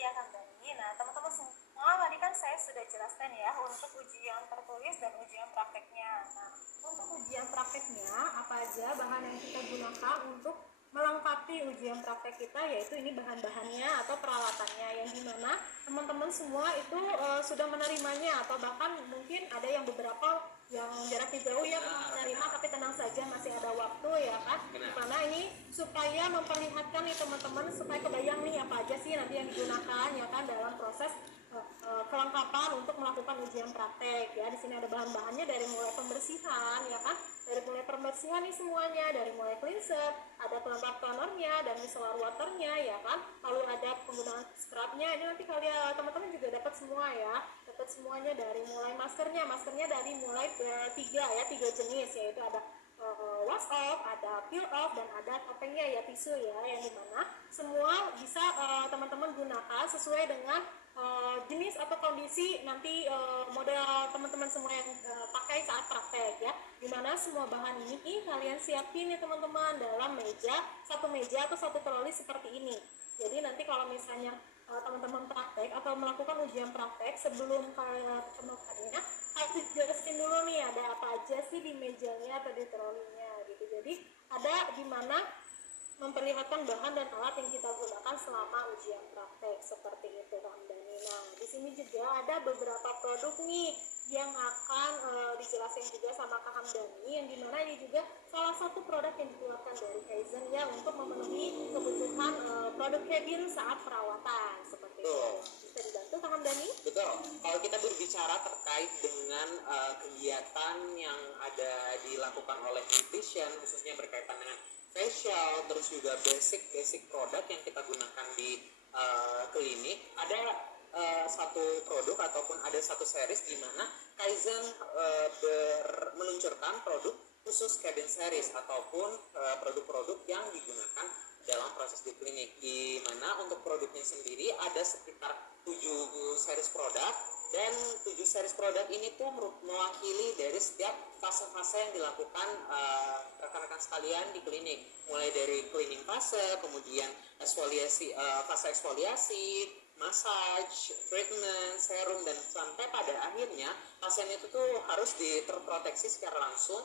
kasih ya Kang Dani. Nah, teman-teman semua tadi kan saya sudah jelaskan ya untuk ujian tertulis dan ujian prakteknya. Nah, untuk ujian prakteknya apa aja bahan yang kita gunakan untuk melengkapi ujian praktek kita, yaitu ini bahan-bahannya atau peralatannya yang dimana teman-teman semua itu sudah menerimanya, atau bahkan mungkin ada yang beberapa yang jaraknya jauh ya menerima, tapi tenang saja masih ada waktu ya kan. Karena ini supaya memperlihatkan nih teman-teman supaya kebayang nih apa aja sih nanti yang digunakan ya kan dalam proses kelengkapan untuk melakukan ujian praktek ya. Di sini ada bahan-bahannya dari mulai pembersihan ya kan, dari mulai pembersihan nih semuanya, dari mulai cleanser, ada pelembab tonernya dan micellar waternya ya kan, lalu ada penggunaan scrubnya. Ini nanti kalian teman-teman juga dapat semua ya, dapat semuanya dari mulai maskernya dari mulai tiga jenis, yaitu ada wash off, ada peel off, dan ada topengnya ya, tisu ya, yang dimana semua bisa teman-teman gunakan sesuai dengan jenis atau kondisi nanti model teman-teman semua yang pakai saat praktek ya, dimana semua bahan ini kalian siapin nih teman-teman dalam satu meja atau satu troli seperti ini. Jadi nanti kalau misalnya teman-teman praktek atau melakukan ujian praktek, sebelum kalian temukannya harus dijelasin dulu nih ada apa aja sih di mejanya atau di trolinya gitu. Jadi ada di mana memperlihatkan bahan dan alat yang kita gunakan selama ujian praktek seperti itu Kang Dani. Nah, di sini juga ada beberapa produk nih yang akan dijelasin juga sama Kang Dani, yang dimana ini juga salah satu produk yang dikeluarkan dari Kaizen ya untuk memenuhi kebutuhan produk cabin saat perawatan seperti itu. Bisa dibantu Kang Dani? Betul. Kalau kita berbicara terkait dengan kegiatan yang ada dilakukan oleh nutrition, khususnya berkaitan dengan facial, terus juga basic produk yang kita gunakan di klinik, ada satu produk ataupun ada satu series di mana Kaizen meluncurkan produk khusus cabin series ataupun produk-produk yang digunakan dalam proses di klinik, di mana untuk produknya sendiri ada sekitar 7 series produk, dan 7 series produk ini tuh mewakili dari setiap fase-fase yang dilakukan rekan-rekan sekalian di klinik, mulai dari cleaning fase, kemudian eksfoliasi, fase eksfoliasi, massage, treatment, serum, dan sampai pada akhirnya pasien itu tuh harus terproteksi secara langsung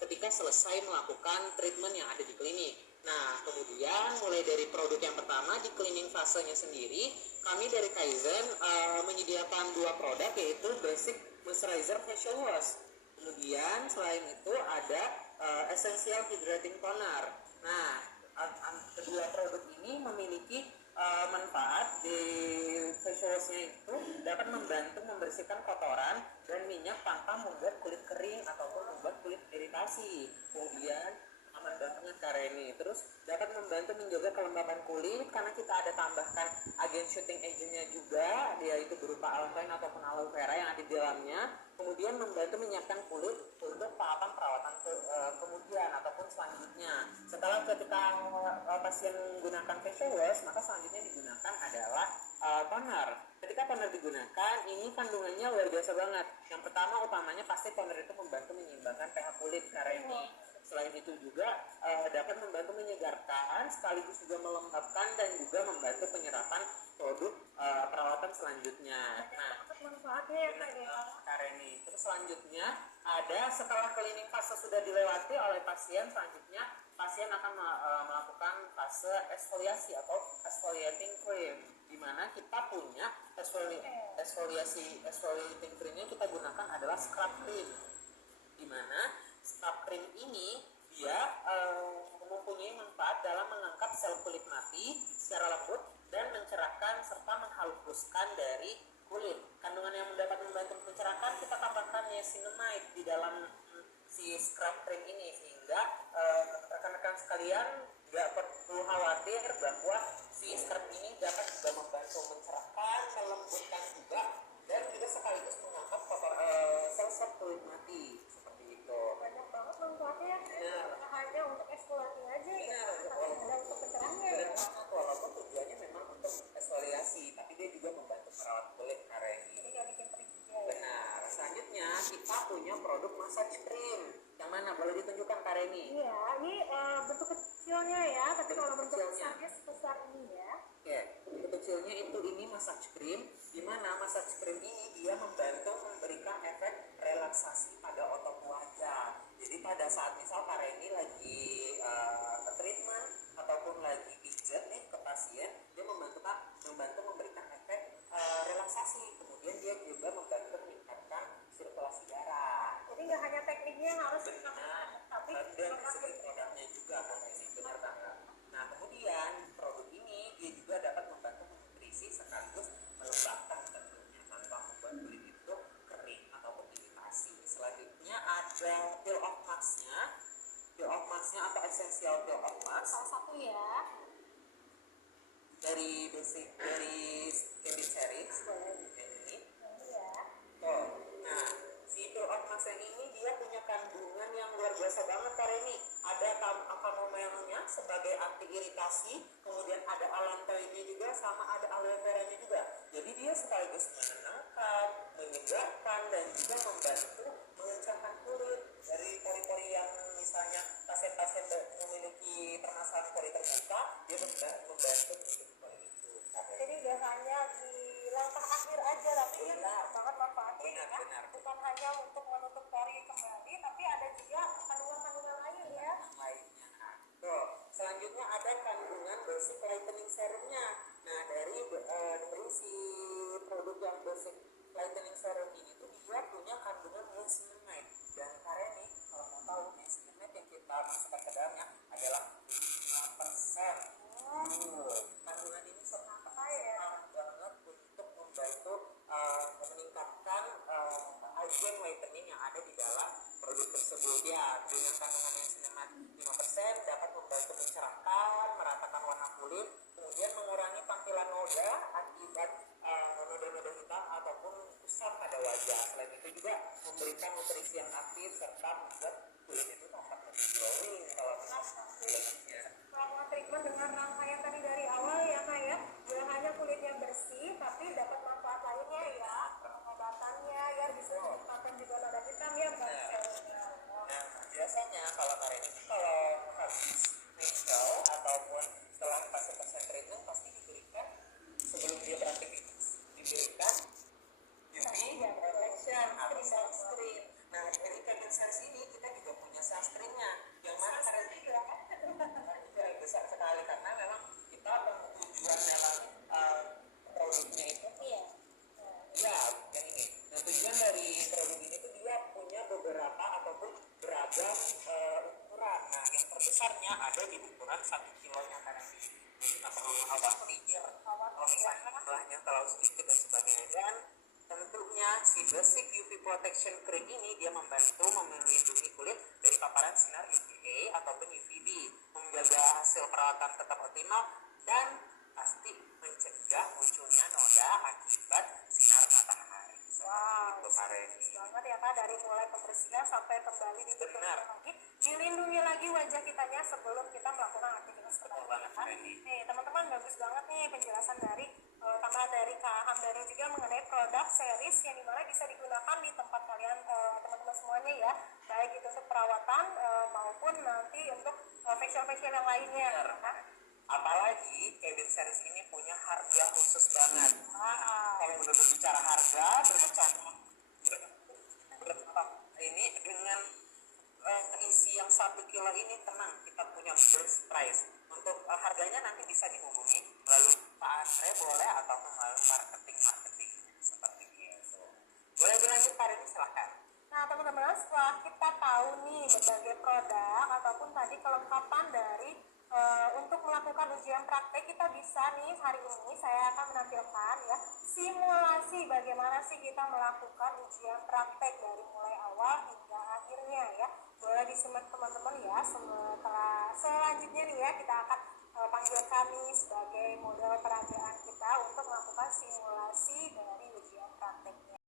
ketika selesai melakukan treatment yang ada di klinik. Nah, kemudian mulai dari produk yang pertama di cleaning fasenya sendiri, kami dari Kaizen menyediakan 2 produk, yaitu basic moisturizer facial wash. Kemudian selain itu ada essential hydrating toner. Nah, kedua produk ini memiliki manfaat di facial washnya itu dapat membantu membersihkan kotoran dan minyak tanpa membuat kulit kering ataupun membuat kulit iritasi. Kemudian aman banget Kareni, terus dapat membantu menjaga kelembapan kulit karena kita ada tambahkan agen shooting agentnya juga, yaitu berupa aloe ataupun aloe vera yang ada di dalamnya. Kemudian membantu menyiapkan kulit untuk tahapan perawatan kemudian ataupun selanjutnya. Setelah ketika pasien menggunakan facial wash, maka selanjutnya digunakan adalah toner. Ketika toner digunakan, ini kandungannya luar biasa banget. Yang pertama utamanya pasti toner itu membantu menyeimbangkan pH kulit Kareni. Selain itu juga dapat membantu menyegarkan, sekaligus juga melembabkan dan juga membantu penyerapan produk perawatan selanjutnya. Nah, manfaatnya ya Kak ya. Kareni. Terus selanjutnya ada setelah cleaning fase sudah dilewati oleh pasien, selanjutnya pasien akan melakukan fase eksfoliasi atau exfoliating cream, di mana kita punya exfoliating creamnya kita gunakan adalah scrub cream, di mana scrub cream ini dia mempunyai manfaat dalam mengangkat sel kulit mati secara lembut dan mencerahkan serta menghaluskan dari kulit. Kandungan yang dapat membantu mencerahkan kita tambahkan niacinamide di dalam si scrub cream ini, sehingga rekan-rekan sekalian tidak perlu khawatir bahwa si scrub ini dapat juga membantu mencerahkan, melembutkan juga, dan juga sekaligus mengangkat sel-sel kulit mati. Banyak banget manfaatnya ya, hanya untuk eksfoliasi aja ya, ada untuk pencerahannya ya. Walaupun tujuannya memang untuk eksfoliasi, tapi dia juga membantu merawat kulit Kareni. Jadi nggak bikin perih juga ya. Benar. Selanjutnya kita punya produk massage cream, yang mana boleh ditunjukkan Kareni? Iya, ini bentuk kecilnya ya, tapi kalau bentuk besarnya sebesar ini ya. Oke, bentuk hasilnya itu ini massage cream, di mana massage cream ini dia membantu memberikan efek relaksasi pada otot wajah. Jadi pada saat misal Kak Reni lagi treatment ataupun lagi pijat nih ke pasien, dia membantu memberikan efek relaksasi. Kemudian dia juga membantu meningkatkan sirkulasi darah. Jadi nggak hanya tekniknya yang harus kita tapi dan segi produknya juga Kak Reni, benar banget. Nah kemudian produk ini dia juga dapat membantu nutrisi sekaligus melembabkan tentunya tanpa membuat kulit itu kering ataupun iritasi. Selanjutnya ada peel off mask-nya atau essential peel off mask. salah satu ya Dari Cabin Series ini. ya. Oh, nah si peel off mask yang ini dia punya kandungan yang luar biasa banget Kak Reni. Ada kamomelnya sebagai anti iritasi, kemudian ada allantoinnya juga, sama ada aloe vera-nya juga. Jadi dia sekaligus menenangkan, menyegarkan, dan juga membantu mengencangkan kulit dari pori-pori yang misalnya pasien-pasien memiliki permasalahan pori terbuka, dia membantu menutup pori itu. Jadi gak hanya di langkah akhir aja, tapi dia Benar. banget manfaatnya ya. Benar. Bukan hanya untuk menutup pori kembali, tapi ada juga kandungan-kandungan lain ya. Lainnya. Tuh, selanjutnya ada kandungan basic lightening serumnya. Nah, dari si produk yang basic lightening serum ini tuh dia punya kandungan niacinamide. Dan karena nih, kalau mau tahu niacinamide yang kita masukkan ke dalamnya adalah 5%. Kandungan ini sangat banget untuk membantu meningkatkan agen whitening yang ada di dalam produk tersebut. Ya, dengan kandungan niacinamide 5% dapat membantu mencerahkan, meratakan warna kulit, kemudian mengurangi tampilan noda akibat noda-noda hitam ataupun kusam pada wajah. Selain itu juga memberikan nutrisi yang aktif serta membuat kulit itu tampak lebih glowing kalau kulitnya. Selama treatment dengan rangkaian tadi dari awal ya Kak ya, tidak hanya kulitnya bersih, tapi dapat manfaat lainnya ya, pengobatannya ya, bisa menyebabkan juga noda hitam ya Mbak. Nah, biasanya kalau Karen itu kalau habis facial ataupun setelah pasien-pasien treatment pasti diberikan sebelum dia beraktivitas diberikan UV protection atau sunscreen. Nah, dari Cabin Series ini kita juga punya sunscreennya yang mana Karen juga besar sekali karena memang kita tujuan memang produknya itu ya yang ini. Nah tujuan dari produk ini tuh dia punya beberapa ataupun beragam ukuran. Nah yang terbesarnya ada di ukuran 1 kilonya karena atau awal pikir kalau misalnya jumlahnya terlalu sedikit dan sebagainya. Dan tentunya si basic UV protection cream ini dia membantu melindungi kulit dari paparan sinar UVA ataupun UVB, menjaga hasil perawatan tetap optimal dan pasti mencegah munculnya noda akibat sinar matahari. Wow, kemarin banget ya Kak, dari mulai pembersihan sampai kembali ditutup lagi, dilindungi lagi wajah kitanya sebelum kita melakukan aktivitas kembali. Nih teman-teman, bagus banget nih penjelasan dari tambah dari Kak Hamdani juga mengenai produk series yang dimana bisa digunakan di tempat kalian teman-teman semuanya ya, baik itu untuk perawatan maupun nanti untuk facial yang lainnya. Apalagi Cabin Series ini punya harga khusus banget. Kalau udah berbicara harga, ini dengan isi yang 1 kilo ini tenang, kita punya best price. Untuk harganya nanti bisa dihubungi melalui Pak Andre boleh ataupun melalui marketing seperti itu. Boleh dilanjut Pak Rini, silahkan. Nah teman-teman, setelah kita tahu nih berbagai produk ataupun tadi kelengkapan dari untuk melakukan ujian praktek, kita bisa nih hari ini saya akan menampilkan ya simulasi bagaimana sih kita melakukan ujian praktek dari mulai awal hingga akhirnya ya. Boleh disimak teman-teman ya. Selanjutnya nih ya kita akan panggil kami sebagai model peragaan kita untuk